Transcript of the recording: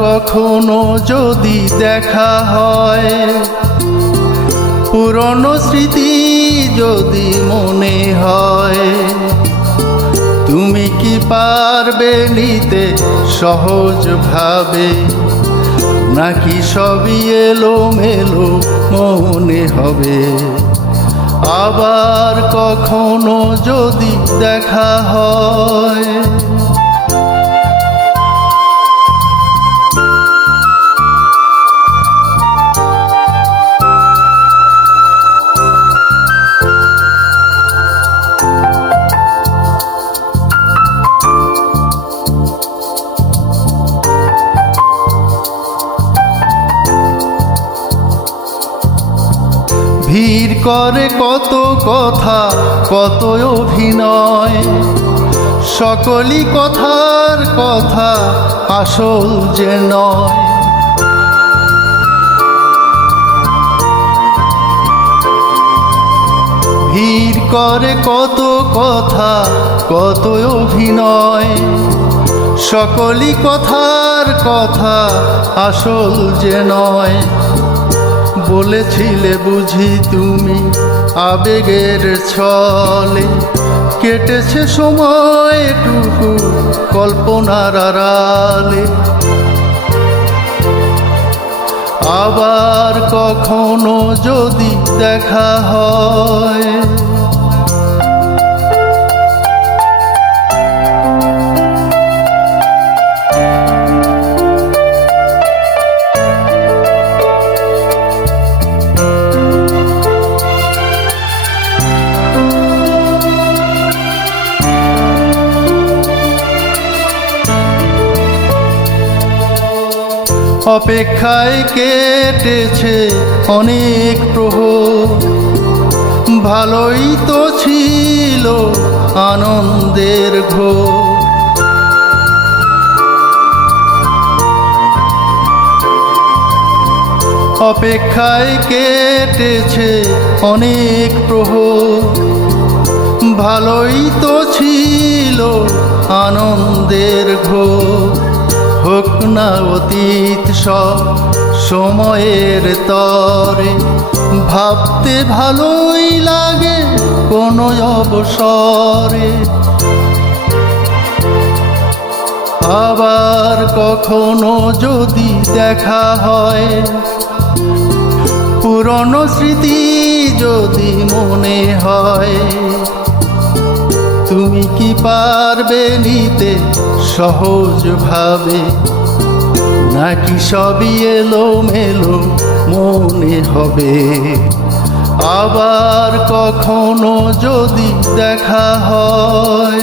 কখনো যদি দেখা হয়, পুরনো স্মৃতি যদি মনে হয়, তুমি কি পারবে নিতে সহজ ভাবে? নাকি সবই এলো মেলো মনে হবে? আবার কখনো যদি দেখা হয় করে কত কথা, কত অভিনয়। সকলই কথার কথা, আসল যে নয়। ভিড় করে কত কথা, কত অভিনয়। সকলই কথার কথা, আসল যে নয়। বলেছিলে বুঝি তুমি আবেগের ছলে। কেটেছে সময়টুকু কল্পনার আড়ালে। আবার কখনো যদি দেখা হয় অপেক্ষায় কেটেছে অনেক প্রহর। ভালোই তো ছিল আনন্দের ঘোর। অপেক্ষায় কেটেছে অনেক প্রহর। ভালোই তো ছিল আনন্দের ঘোর। হোক না অতীত সব সময়ের তরে, ভাবতে ভালোই লাগে কোনো অবসরে। আবার কখনো যদি দেখা হয়, পুরনো স্মৃতি যদি মনে হয় তুমি কি পারবে নিতে সহজভাবে নাকি সবই এলো মেলো মনে হবে? আবার কখনো যদি দেখা হয়